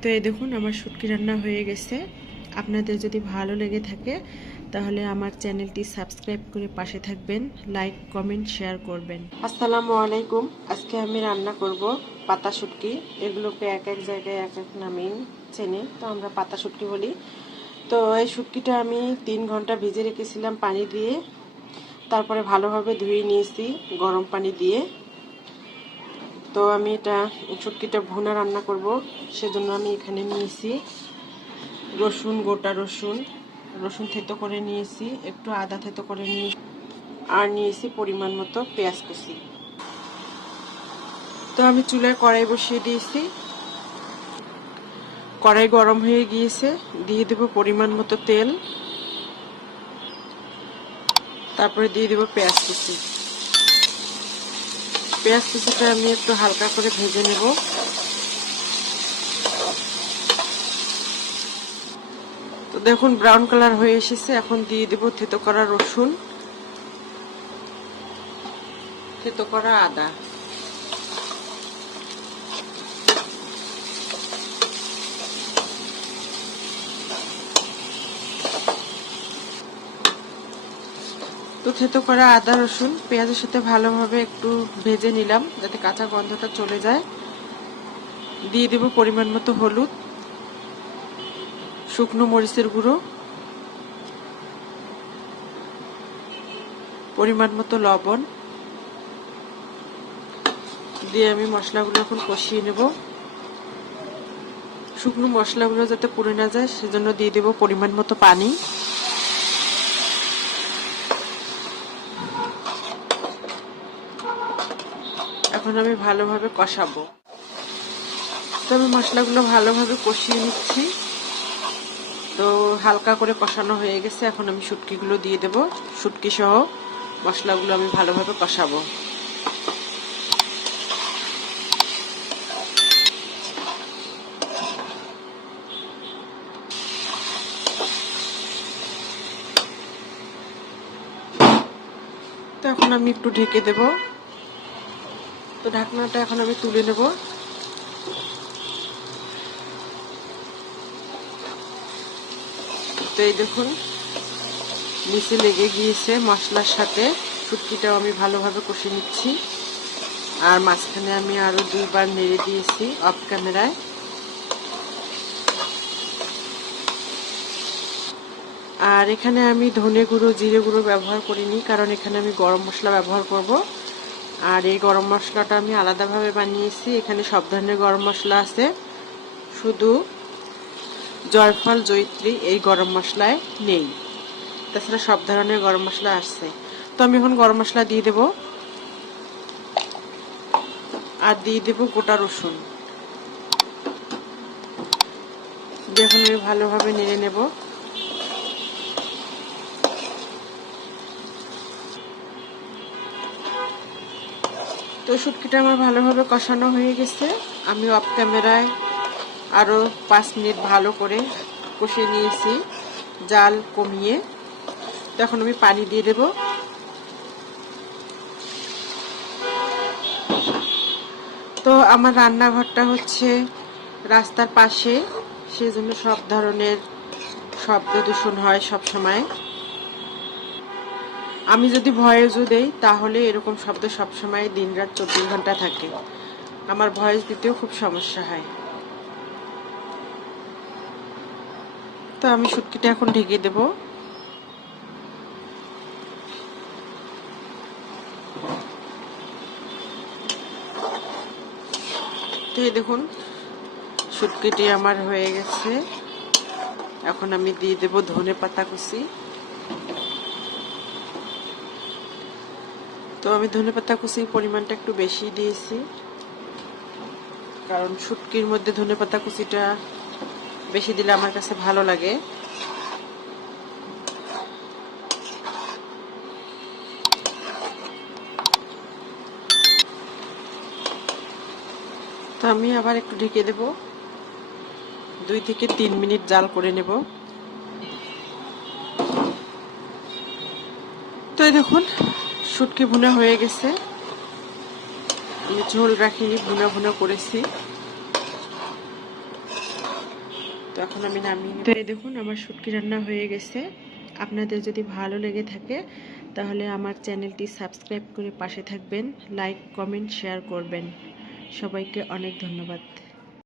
তো এই দেখুন আমার শুটকি রান্না হয়ে গেছে। আপনাদের যদি ভালো লেগে থাকে তাহলে আমার চ্যানেলটি সাবস্ক্রাইব করে পাশে থাকবেন, লাইক কমেন্ট শেয়ার করবেন। আসসালামু আলাইকুম। আজকে আমি রান্না করব পাতা শুটকি। এগুলোকে এক এক জায়গায় এক এক নামে চেনে, তো আমরা পাতা শুটকি বলি। তো এই শুটকিটা আমি 3 ঘন্টা ভিজে রেখেছিলাম পানি দিয়ে, তারপরে ভালোভাবে ধুয়ে নিয়েছি গরম পানি দিয়ে। তো আমি এটা শুটকিটা ভুনা রান্না করব, সেজন্য আমি এখানে নিয়েছি রসুন, গোটা রসুন থেতো করে নিয়েছি, একটু আদা থেতো করে নিয়েছি, আর নিয়েছি পরিমাণ মতো পেঁয়াজ কুচি। তো আমি চুলায় কড়াই বসিয়ে দিয়েছি, কড়াই গরম হয়ে গিয়েছে, দিয়ে দেব পরিমাণ মতো তেল, তারপরে দিয়ে দেব পেঁয়াজ কুচি। পেঁয়াজ কুচিটা আমি একটু হালকা করে ভেজে নেব। তো দেখুন ব্রাউন কালার হয়ে এসেছে, এখন দিয়ে দেব থেতো করা রসুন, থেতো করা আদা। তো থেতো করা আদা রসুন পেঁয়াজের সাথে ভালোভাবে একটু ভেজে নিলাম যাতে কাঁচা গন্ধটা চলে যায়। দিয়ে দেব পরিমাণ মতো হলুদ, শুকনো মরিচের গুঁড়ো, পরিমাণ মতো লবণ দিয়ে আমি মশলাগুলো এখন কষিয়ে নেব। শুকনো মশলাগুলো যাতে পুড়ে না যায় সেজন্য দিয়ে দেব পরিমাণ মতো পানি। এখন আমি ভালোভাবে কষাবো। তো আমি মশলাগুলো ভালোভাবে কষিয়ে নিচ্ছি। তো হালকা করে কষানো হয়ে গেছে, এখন আমি শুটকিগুলো দিয়ে দেব। শুটকি সহ মশলাগুলো আমি ভালোভাবে কষাবো। তো এখন আমি একটু ঢেকে দেব। তো ঢাকনাটা এখন আমি তুলে নেব। তো এই দেখুন নিচে লেগে গিয়েছে মশলার সাথে, শুটকিটাও আমি ভালোভাবে কষে নিচ্ছি। আর মাঝখানে আমি আরো 2 বার নেড়ে দিয়েছি অফ ক্যামেরায়। আর এখানে আমি ধনে গুঁড়ো, জিরে গুঁড়ো ব্যবহার করিনি, কারণ এখানে আমি গরম মশলা ব্যবহার করব। আর এই গরম মশলাটা আমি আলাদাভাবে বানিয়েছি। এখানে সব ধরনের গরম মশলা আছে, শুধু জয়ফল, জয়িত্রী এই গরম মশলায় নেই। তাছাড়া সব ধরনের গরম মশলা আছে। তো আমি এখন গরম মশলা দিয়ে দেব, আর দিয়ে দেব গোটা রসুন দিয়ে এখন আমি ভালোভাবে নেড়ে নেব। তো শুটকিটা আমার ভালোভাবে কষানো হয়ে গেছে। আমি অফ ক্যামেরায় আরো 5 মিনিট ভালো করে কষে নিয়েছি, জাল কমিয়ে। তো এখন আমি পানি দিয়ে দেব। তো আমার রান্নাঘরটা হচ্ছে রাস্তার পাশে, সেজন্য সব ধরনের শব্দ দূষণ হয় সব সময়। আমি যদি ভয়েসও দেই তাহলে এরকম শব্দ সবসময় দিনরাত 24 ঘন্টা থাকে। আমার ভয়েস দিতেও খুব সমস্যা হয়। তো আমি শুটকিটা এখন ঢেকে দেব। তো এই দেখুন শুটকিটি আমার হয়ে গেছে। এখন আমি দিয়ে দেব ধনে পাতা কুচি। তো আমি ধনে পাতা কুচির পরিমাণটা একটু বেশি দিয়েছি, কারণ শুটকির মধ্যে ধনে পাতা কুচিটা বেশি দিলে আমার কাছে ভালো লাগে। তো আমি আবার একটু ঢেকে দেব, 2 থেকে 3 মিনিট জাল করে নেব। তো এই দেখুন শুটকি ভুনা হয়ে গেছে। আমি ঝোল রাখিনি, ভুনা ভুনা করেছি। তো এখন আমি নামিয়ে নেব। এই দেখুন আমার শুটকি রান্না হয়ে গেছে। আপনাদের যদি ভালো লেগে থাকে তাহলে আমার চ্যানেলটি সাবস্ক্রাইব করে পাশে থাকবেন, লাইক কমেন্ট শেয়ার করবেন। সবাইকে অনেক ধন্যবাদ।